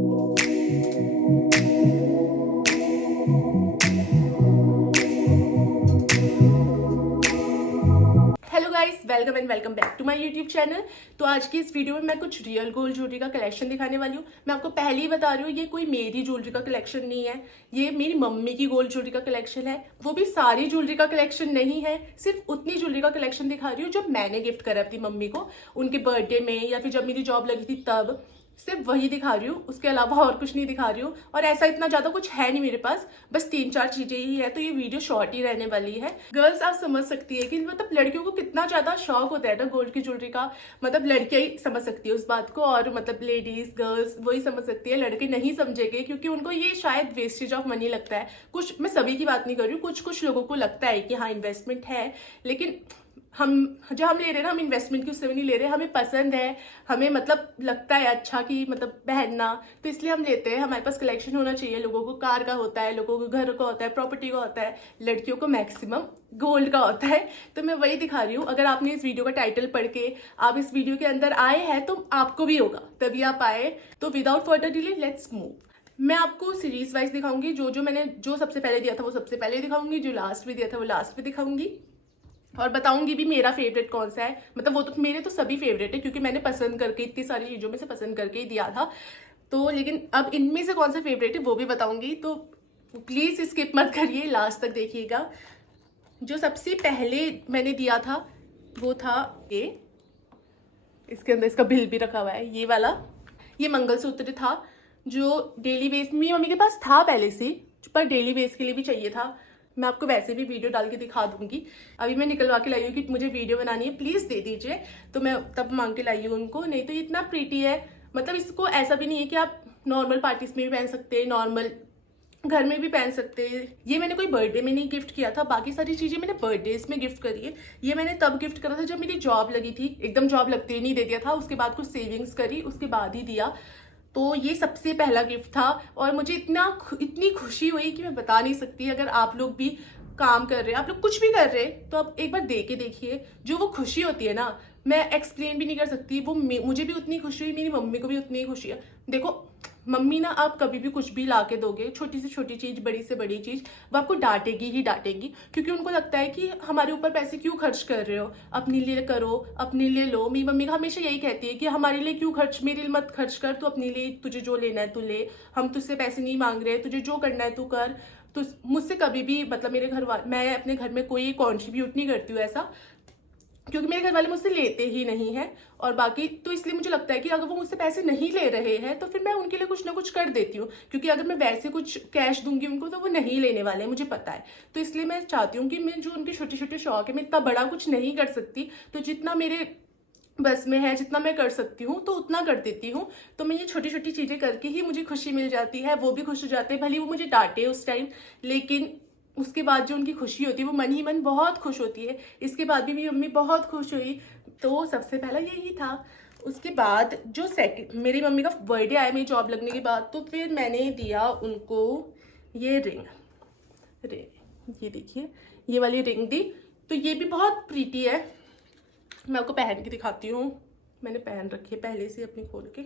Hello guys, welcome and welcome back to my YouTube channel. तो आज की इस वीडियो में मैं कुछ रियल गोल्ड ज्वेलरी का कलेक्शन दिखाने वाली हूँ। मैं आपको पहले ही बता रही हूँ, ये कोई मेरी ज्वेलरी का कलेक्शन नहीं है, ये मेरी मम्मी की गोल्ड ज्वेलरी का कलेक्शन है। वो भी सारी ज्वेलरी का कलेक्शन नहीं है, सिर्फ उतनी ज्वेलरी का कलेक्शन दिखा रही हूँ जो मैंने गिफ्ट करा अपनी मम्मी को उनके बर्थडे में, या फिर जब मेरी जॉब लगी थी तब। सिर्फ वही दिखा रही हूँ, उसके अलावा और कुछ नहीं दिखा रही हूँ। और ऐसा इतना ज्यादा कुछ है नहीं मेरे पास, बस 3-4 चीजें ही है, तो ये वीडियो शॉर्ट ही रहने वाली है। गर्ल्स आप समझ सकती है कि मतलब लड़कियों को कितना ज्यादा शौक होता है ना गोल्ड की ज्वेलरी का। मतलब लड़कियां ही समझ सकती है उस बात को, और मतलब लेडीज गर्ल्स वही समझ सकती है, लड़के नहीं समझेंगे क्योंकि उनको ये शायद वेस्टेज ऑफ मनी लगता है। कुछ, मैं सभी की बात नहीं कर रही हूँ, कुछ कुछ लोगों को लगता है कि हाँ इन्वेस्टमेंट है, लेकिन हम जो हम ले रहे हैं ना, हम इन्वेस्टमेंट की उससे भी नहीं ले रहे, हमें पसंद है, हमें मतलब लगता है अच्छा कि मतलब पहनना, तो इसलिए हम लेते हैं। हमारे पास कलेक्शन होना चाहिए। लोगों को कार का होता है, लोगों को घर का होता है, प्रॉपर्टी का होता है, लड़कियों को मैक्सिमम गोल्ड का होता है। तो मैं वही दिखा रही हूँ। अगर आपने इस वीडियो का टाइटल पढ़ के आप इस वीडियो के अंदर आए हैं तो आपको भी होगा, तभी आप आए। तो without further delay let's move. मैं आपको सीरीज वाइज दिखाऊंगी, जो मैंने जो सबसे पहले दिया था वो सबसे पहले दिखाऊंगी, जो लास्ट में दिया था वो लास्ट में दिखाऊंगी, और बताऊंगी भी मेरा फेवरेट कौन सा है। मतलब वो तो मेरे तो सभी फेवरेट है, क्योंकि मैंने पसंद करके इतनी सारी चीजों में से पसंद करके ही दिया था। तो लेकिन अब इनमें से कौन सा फेवरेट है वो भी बताऊंगी, तो प्लीज स्किप मत करिए, लास्ट तक देखिएगा। जो सबसे पहले मैंने दिया था वो था ये, इसके अंदर इसका बिल भी रखा हुआ है, ये वाला। ये मंगलसूत्र था जो डेली बेस में मम्मी के पास था पहले से, पर डेली बेस के लिए भी चाहिए था। मैं आपको वैसे भी वीडियो डाल के दिखा दूंगी। अभी मैं निकलवा के लाई हूँ कि मुझे वीडियो बनानी है, प्लीज दे दीजिए, तो मैं तब मांग के लाई हूँ उनको। नहीं तो ये इतना प्रीटी है, मतलब इसको ऐसा भी नहीं है कि आप नॉर्मल पार्टीज में भी पहन सकते हैं, नॉर्मल घर में भी पहन सकते हैं। ये मैंने कोई बर्थडे में नहीं गिफ्ट किया था, बाकी सारी चीजें मैंने बर्थडेज में गिफ्ट करी है। ये मैंने तब गिफ्ट करा था जब मेरी जॉब लगी थी, एकदम जॉब लगते ही नहीं दे दिया था, उसके बाद कुछ सेविंग्स करी, उसके बाद ही दिया। तो ये सबसे पहला गिफ्ट था, और मुझे इतनी खुशी हुई कि मैं बता नहीं सकती। अगर आप लोग भी काम कर रहे हैं, आप लोग कुछ भी कर रहे हैं, तो आप एक बार दे के देखिए, जो वो खुशी होती है ना, मैं एक्सप्लेन भी नहीं कर सकती। वो मुझे भी उतनी खुशी हुई, मेरी मम्मी को भी उतनी ही खुशी है। देखो मम्मी ना, आप कभी भी कुछ भी ला के दोगे, छोटी से छोटी चीज, बड़ी से बड़ी चीज, वो आपको डांटेगी ही डांटेगी, क्योंकि उनको लगता है कि हमारे ऊपर पैसे क्यों खर्च कर रहे हो, अपने लिए करो, अपने लिए लो। मेरी मम्मी का हमेशा यही कहती है कि हमारे लिए क्यों खर्च, मेरे लिए मत खर्च कर, तू अपने लिए, तुझे जो लेना है तू ले, हम तुझसे पैसे नहीं मांग रहे, तुझे जो करना है तू कर। तो मुझसे कभी भी, मतलब मेरे घर वाले, मैं अपने घर में कोई कॉन्ट्रीब्यूट नहीं करती हूँ ऐसा, क्योंकि मेरे घर वाले मुझसे लेते ही नहीं है। और बाकी तो इसलिए मुझे लगता है कि अगर वो मुझसे पैसे नहीं ले रहे हैं तो फिर मैं उनके लिए कुछ ना कुछ कर देती हूँ, क्योंकि अगर मैं वैसे कुछ कैश दूंगी उनको तो वो नहीं लेने वाले हैं, मुझे पता है। तो इसलिए मैं चाहती हूँ कि मैं जो उनके छोटे छोटे शौक है, मैं इतना बड़ा कुछ नहीं कर सकती, तो जितना मेरे बस में है, जितना मैं कर सकती हूँ तो उतना कर देती हूँ। तो मैं ये छोटी छोटी चीजें करके ही मुझे खुशी मिल जाती है, वो भी खुश हो जाते हैं, भले वो मुझे डांटे उस टाइम, लेकिन उसके बाद जो उनकी खुशी होती है वो मन ही मन बहुत खुश होती है। इसके बाद भी मेरी मम्मी बहुत खुश हुई। तो सबसे पहला यही था। उसके बाद जो सेकंड, मेरी मम्मी का बर्थडे आया मेरी जॉब लगने के बाद, तो फिर मैंने दिया उनको ये रिंग। ये देखिए, ये वाली रिंग दी। तो ये भी बहुत प्रीटी है, मैं आपको पहन के दिखाती हूँ। मैंने पहन रखी है पहले से अपनी खोल के,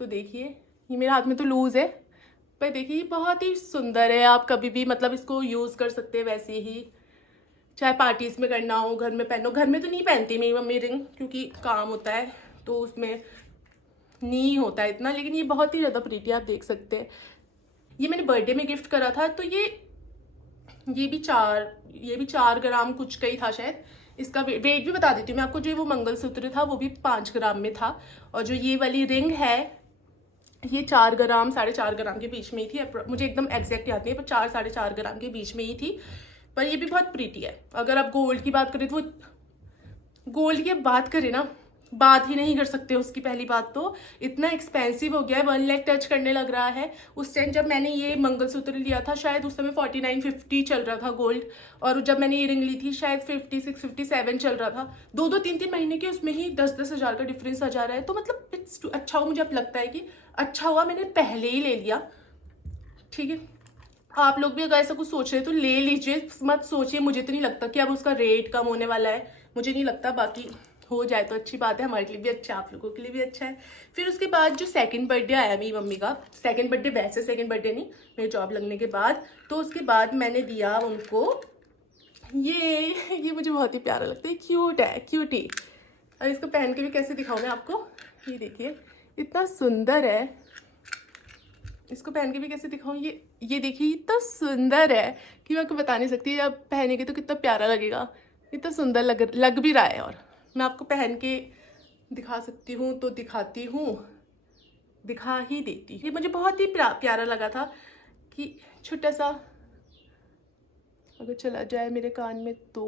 तो देखिए ये मेरे हाथ में तो लूज है, पर देखिए ये बहुत ही सुंदर है। आप कभी भी मतलब इसको यूज कर सकते हैं वैसे ही, चाहे पार्टीज में करना हो, घर में पहनो। घर में तो नहीं पहनती मेरी मम्मी रिंग, क्योंकि काम होता है तो उसमें नहीं होता है इतना, लेकिन ये बहुत ही ज्यादा प्रीटी, आप देख सकते हैं। ये मैंने बर्थडे में गिफ्ट करा था, तो ये भी 4 ग्राम कुछ का ही था शायद। इसका वेट भी बता देती हूँ मैं आपको। जो वो मंगलसूत्र था वो भी 5 ग्राम में था, और जो ये वाली रिंग है ये 4 ग्राम 4.5 ग्राम के बीच में ही थी। मुझे एकदम एग्जैक्ट याद नहीं है, पर 4-4.5 ग्राम के बीच में ही थी। पर ये भी बहुत प्रीटी है। अगर आप गोल्ड की बात करें तो गोल्ड की बात करें ना, बात ही नहीं कर सकते उसकी। पहली बात तो इतना एक्सपेंसिव हो गया है, 1 लाख टच करने लग रहा है। उस टाइम जब मैंने ये मंगलसूत्र लिया था शायद उस समय 49-50 चल रहा था गोल्ड, और जब मैंने ये रिंग ली थी शायद 56-57 चल रहा था। 2-2 3-3 महीने के उसमें ही 10-10 हज़ार का डिफरेंस आ जा रहा है। तो मतलब इट्स अच्छा हुआ, मुझे अब लगता है कि अच्छा हुआ मैंने पहले ही ले लिया। ठीक है, आप लोग भी अगर ऐसा कुछ सोच रहे तो ले लीजिए, मत सोचिए। मुझे तो नहीं लगता कि अब उसका रेट कम होने वाला है, मुझे नहीं लगता। बाकी हो जाए तो अच्छी बात है, हमारे लिए भी अच्छा है, आप लोगों के लिए भी अच्छा है। फिर उसके बाद जो सेकंड बर्थडे आया मेरी मम्मी का, सेकंड बर्थडे वैसे सेकंड बर्थडे नहीं, मेरी जॉब लगने के बाद, तो उसके बाद मैंने दिया उनको ये मुझे बहुत ही प्यारा लगता है, क्यूट है, क्यूटी। और इसको पहन के भी कैसे दिखाऊँ मैं आपको, ये देखिए इतना सुंदर है, इसको पहन के भी कैसे दिखाऊँ, ये देखिए इतना सुंदर है कि मैं आपको बता नहीं सकती, अब पहनेंगे तो कितना प्यारा लगेगा, इतना सुंदर लग भी रहा है। और मैं आपको पहन के दिखा सकती हूँ तो दिखाती हूँ, दिखा ही देती। ये मुझे बहुत ही प्यारा लगा था कि छोटा सा अगर चला जाए मेरे कान में तो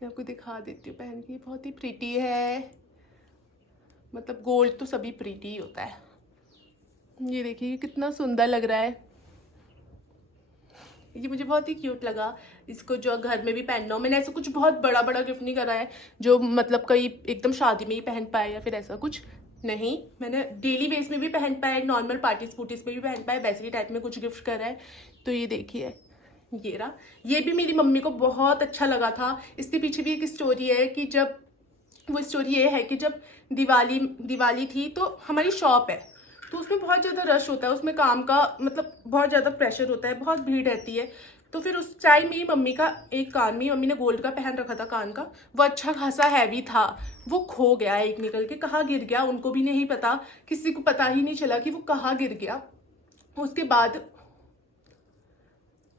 मैं आपको दिखा देती हूँ पहन के। बहुत ही प्रीटी है, मतलब गोल्ड तो सभी प्रीटी ही होता है। ये देखिए कितना सुंदर लग रहा है, ये मुझे बहुत ही क्यूट लगा। इसको जो घर में भी पहनना हो, मैंने ऐसा कुछ बहुत बड़ा बड़ा गिफ्ट नहीं करा है जो मतलब कहीं एकदम शादी में ही पहन पाए या फिर ऐसा कुछ नहीं। मैंने डेली बेस में भी पहन पाया, नॉर्मल पार्टीज में भी पहन पाया, वैसे ही टाइप में कुछ गिफ्ट करा है। तो ये देखिए ये रहा, ये भी मेरी मम्मी को बहुत अच्छा लगा था। इसके पीछे भी एक स्टोरी है कि जब वो स्टोरी ये है कि जब दिवाली थी तो हमारी शॉप है, तो उसमें बहुत ज़्यादा रश होता है, उसमें काम का मतलब बहुत ज़्यादा प्रेशर होता है, बहुत भीड़ रहती है। तो फिर उस टाइम मेरी मम्मी का एक कान में, मम्मी ने गोल्ड का पहन रखा था कान का, वो अच्छा खासा हैवी था, वो खो गया, एक निकल के कहाँ गिर गया उनको भी नहीं पता, किसी को पता ही नहीं चला कि वो कहाँ गिर गया। उसके बाद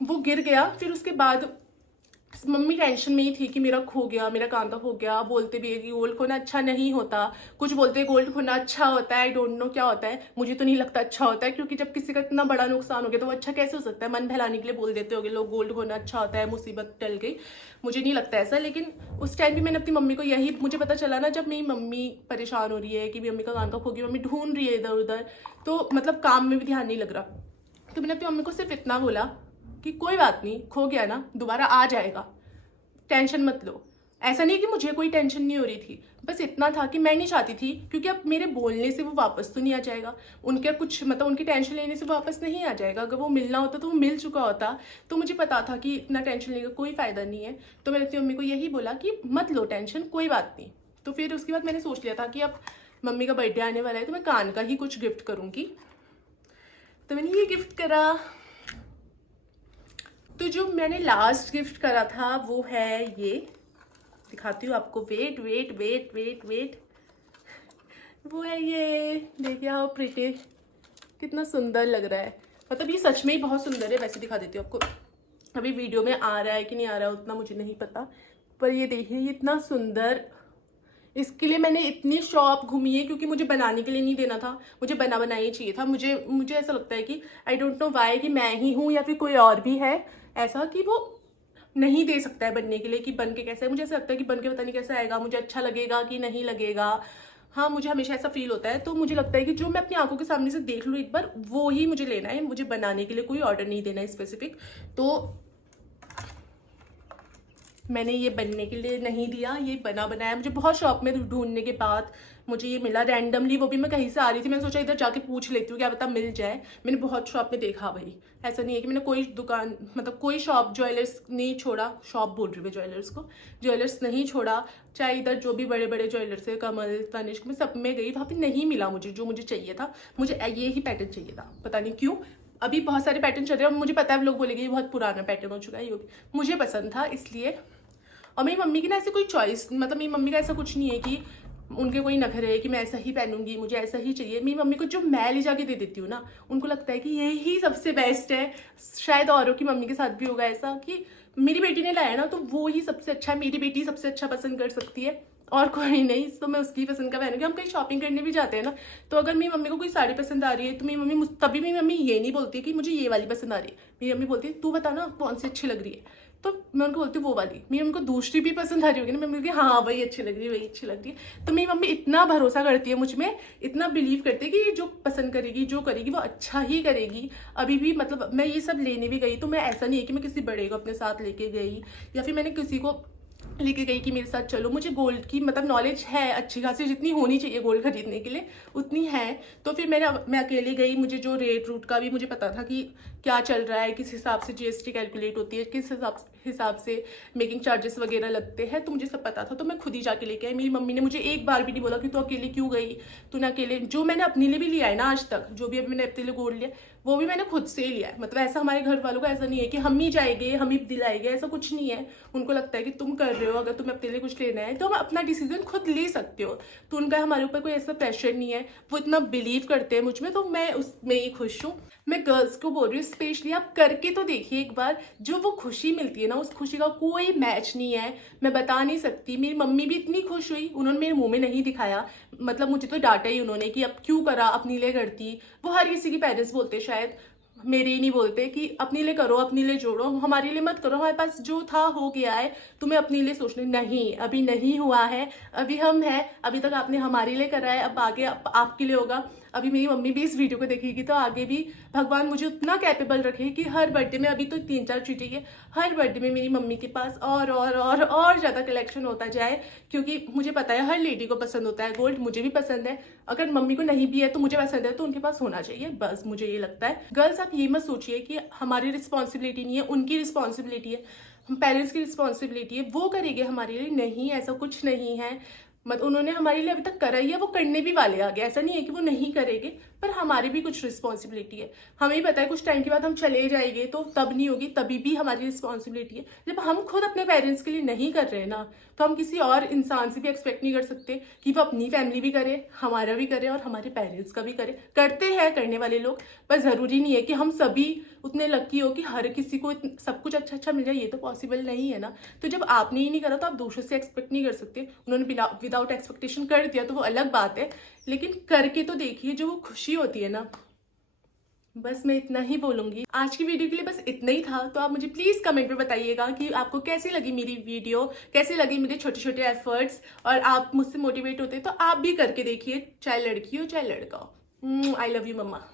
वो गिर गया, फिर उसके बाद मम्मी टेंशन में ही थी कि मेरा खो गया, मेरा कांधा खो गया। बोलते भी है कि गोल्ड खोना अच्छा नहीं होता, कुछ बोलते हैं गोल्ड खोना अच्छा होता है, आई डोंट नो क्या होता है, मुझे तो नहीं लगता अच्छा होता है, क्योंकि जब किसी का इतना बड़ा नुकसान हो गया तो वो अच्छा कैसे हो सकता है। मन बहलाने के लिए बोल देते होंगे लोग गोल्ड खोना अच्छा होता है, मुसीबत टल गई, मुझे नहीं लगता ऐसा। लेकिन उस टाइम भी मैंने अपनी मम्मी को यही, मुझे पता चला ना जब मेरी मम्मी परेशान हो रही है कि मम्मी का कांधा खो गया, मम्मी ढूंढ रही है इधर उधर, तो मतलब काम में भी ध्यान नहीं लग रहा, तो मैंने अपनी मम्मी को सिर्फ इतना बोला कि कोई बात नहीं, खो गया ना, दोबारा आ जाएगा, टेंशन मत लो। ऐसा नहीं कि मुझे कोई टेंशन नहीं हो रही थी, बस इतना था कि मैं नहीं चाहती थी, क्योंकि अब मेरे बोलने से वो वापस तो नहीं आ जाएगा, उनके कुछ मतलब उनकी टेंशन लेने से वो वापस नहीं आ जाएगा। अगर वो मिलना होता तो वो मिल चुका होता, तो मुझे पता था कि इतना टेंशन लेने का कोई फ़ायदा नहीं है। तो मैंने अपनी मम्मी को यही बोला कि मत लो टेंशन, कोई बात नहीं। तो फिर उसके बाद मैंने सोच लिया था कि अब मम्मी का बर्थडे आने वाला है तो मैं कान का ही कुछ गिफ्ट करूँगी, तो मैंने ये गिफ्ट करा। तो जो मैंने लास्ट गिफ्ट करा था वो है ये, दिखाती हूँ आपको, wait wait wait wait wait, वो है ये, देखिए हाउ प्रिटी, कितना सुंदर लग रहा है, मतलब ये सच में ही बहुत सुंदर है। वैसे दिखा देती हूँ आपको, अभी वीडियो में आ रहा है कि नहीं आ रहा है उतना मुझे नहीं पता, पर ये देखिए ये इतना सुंदर। इसके लिए मैंने इतनी शॉप घूमी है, क्योंकि मुझे बनाने के लिए नहीं देना था, मुझे बना बनाया ही चाहिए था। मुझे ऐसा लगता है कि आई डोंट नो वाई कि मैं ही हूँ या फिर कोई और भी है ऐसा कि वो नहीं दे सकता है बनने के लिए, कि बन के कैसा है। मुझे ऐसा लगता है कि बन के पता नहीं कैसा आएगा, मुझे अच्छा लगेगा कि नहीं लगेगा, हाँ मुझे हमेशा ऐसा फील होता है। तो मुझे लगता है कि जो मैं अपनी आंखों के सामने से देख लूँ एक बार, वो ही मुझे लेना है, मुझे बनाने के लिए कोई ऑर्डर नहीं देना है स्पेसिफिक। तो मैंने ये बनने के लिए नहीं दिया, ये बना बनाया मुझे बहुत शॉप में ढूंढने के बाद मुझे ये मिला रैंडमली, वो भी मैं कहीं से आ रही थी, मैंने सोचा इधर जाके पूछ लेती हूँ क्या पता मिल जाए। मैंने बहुत शॉप में देखा भाई, ऐसा नहीं है कि मैंने कोई दुकान मतलब कोई शॉप ज्वेलर्स नहीं छोड़ा, शॉप बोल रही हूँ ज्वेलर्स को, ज्वेलर्स नहीं छोड़ा, चाहे इधर जो भी बड़े बड़े ज्वेलर्स है, कमल तनिष्क, मैं सब में गई, वहाँ पे नहीं मिला मुझे जो मुझे चाहिए था। मुझे ये ही पैटर्न चाहिए था, पता नहीं क्यों। अभी बहुत सारे पैटर्न चल रहे हैं, मुझे पता है लोग बोलेंगे ये बहुत पुराना पैटर्न हो चुका है, ये भी मुझे पसंद था इसलिए। और मेरी मम्मी की ना ऐसी कोई चॉइस, मतलब मेरी मम्मी का ऐसा कुछ नहीं है कि उनके कोई नखरे है कि मैं ऐसा ही पहनूंगी, मुझे ऐसा ही चाहिए। मेरी मम्मी को जो मैं ले जाके दे देती हूँ ना, उनको लगता है कि यही सबसे बेस्ट है। शायद औरों की मम्मी के साथ भी होगा ऐसा कि मेरी बेटी ने लाया ना तो वो ही सबसे अच्छा है, मेरी बेटी सबसे अच्छा पसंद कर सकती है और कोई नहीं, तो मैं उसकी पसंद का पहनूंगी। हम कहीं शॉपिंग करने भी जाते हैं ना, तो अगर मेरी मम्मी को कोई साड़ी पसंद आ रही है तो मेरी मम्मी तभी मेरी मम्मी ये नहीं बोलती कि मुझे ये वाली पसंद आ रही है, मेरी मम्मी बोलती है तू बता ना कौन सी अच्छी लग रही है, तो मैं उनको बोलती हूँ वो वाली। मेरी मम्मी को दूसरी भी पसंद आ रही होगी ना, मैं बोलती हाँ वही अच्छी लग रही है, वही अच्छी लग रही है। तो मेरी मम्मी इतना भरोसा करती है मुझ में, इतना बिलीव करती है कि जो पसंद करेगी जो करेगी वो अच्छा ही करेगी। अभी भी मतलब मैं ये सब लेने भी गई तो मैं ऐसा नहीं है कि मैं किसी बड़े को अपने साथ लेके गई या फिर मैंने किसी को लेके गई कि मेरे साथ चलो। मुझे गोल्ड की मतलब नॉलेज है अच्छी खासी, जितनी होनी चाहिए गोल्ड खरीदने के लिए उतनी है। तो फिर मैं अकेले गई। मुझे जो रेट रूट का भी मुझे पता था कि क्या चल रहा है, किस हिसाब से जीएसटी कैलकुलेट होती है, किस हिसाब से मेकिंग चार्जेस वगैरह लगते हैं, तो मुझे सब पता था। तो मैं खुद ही जाके लेके आई। मेरी मम्मी ने मुझे एक बार भी नहीं बोला कि तू अकेले क्यों गई, तूने अकेले। जो मैंने अपने लिए भी लिया है ना आज तक, जो भी अभी मैंने अपने लिए गोल्ड लिया वो भी मैंने खुद से ही लिया है। मतलब ऐसा हमारे घर वालों का ऐसा नहीं है कि हम ही जाएंगे हम ही दिलाएंगे, ऐसा कुछ नहीं है। उनको लगता है कि तुम कर रहे हो, अगर तुम्हें अपने लिए कुछ लेना है तो हम अपना डिसीजन खुद ले सकते हो। तो उनका हमारे ऊपर कोई ऐसा प्रेशर नहीं है। वो इतना बिलीव करते हैं मुझ में, तो मैं उसमें ही खुश हूँ। मैं गर्ल्स को बोल रही हूँ स्पेशली, आप करके तो देखिए एक बार। जो वो खुशी मिलती है ना, उस खुशी का कोई मैच नहीं है। मैं बता नहीं सकती। मेरी मम्मी भी इतनी खुश हुई, उन्होंने मेरे मुंह में नहीं दिखाया। मतलब मुझे तो डांटा ही उन्होंने कि अब क्यों करा, अपने लिए करती। वो हर किसी की पेरेंट्स बोलते शायद, मेरे ही नहीं बोलते कि अपने लिए करो, अपने लिए जोड़ो, हमारे लिए मत करो। हमारे पास जो था हो गया है, तुम्हें अपने लिए सोचने नहीं, अभी नहीं हुआ है, अभी हम हैं। अभी तक आपने हमारे लिए करा है, अब आगे आपके लिए होगा। अभी मेरी मम्मी भी इस वीडियो को देखेगी तो आगे भी भगवान मुझे उतना कैपेबल रखे कि हर बर्थडे में, अभी तो 3-4 चीजें है, हर बर्थडे में मेरी मम्मी के पास और ज्यादा कलेक्शन होता जाए। क्योंकि मुझे पता है हर लेडी को पसंद होता है गोल्ड, मुझे भी पसंद है। अगर मम्मी को नहीं भी है तो मुझे पसंद है, तो उनके पास होना चाहिए, बस मुझे ये लगता है। गर्ल्स आप ये मत सोचिए कि हमारी रिस्पॉन्सिबिलिटी नहीं है, उनकी रिस्पॉन्सिबिलिटी है, हम पेरेंट्स की रिस्पॉन्सिबिलिटी है, वो करेंगे हमारे लिए। नहीं, ऐसा कुछ नहीं है। मत उन्होंने हमारे लिए अभी तक करा ही है, वो करने भी वाले आगे। ऐसा नहीं है कि वो नहीं करेंगे, पर हमारी भी कुछ रिस्पॉन्सिबिलिटी है। हमें ही पता है कुछ टाइम के बाद हम चले जाएंगे तो तब नहीं होगी, तभी भी हमारी रिस्पॉन्सिबिलिटी है। जब हम खुद अपने पेरेंट्स के लिए नहीं कर रहे ना, तो हम किसी और इंसान से भी एक्सपेक्ट नहीं कर सकते कि वो अपनी फैमिली भी करे, हमारा भी करे और हमारे पेरेंट्स का भी करे। करते हैं करने वाले लोग, पर जरूरी नहीं है कि हम सभी उतने लकी हो कि हर किसी को सब कुछ अच्छा अच्छा मिल जाए। ये तो पॉसिबल नहीं है ना। तो जब आपने ही नहीं करा तो आप दूसरों से एक्सपेक्ट नहीं कर सकते। उन्होंने विदाउट एक्सपेक्टेशन कर दिया तो वो अलग बात है, लेकिन करके तो देखिए, जो वो खुशी होती है ना। बस मैं इतना ही बोलूंगी। आज की वीडियो के लिए बस इतना ही था। तो आप मुझे प्लीज कमेंट में बताइएगा कि आपको कैसी लगी मेरी वीडियो, कैसे लगी मेरे छोटे छोटे एफर्ट्स, और आप मुझसे मोटिवेट होते तो आप भी करके देखिए, चाहे लड़की हो चाहे लड़का हो। I love you mamma.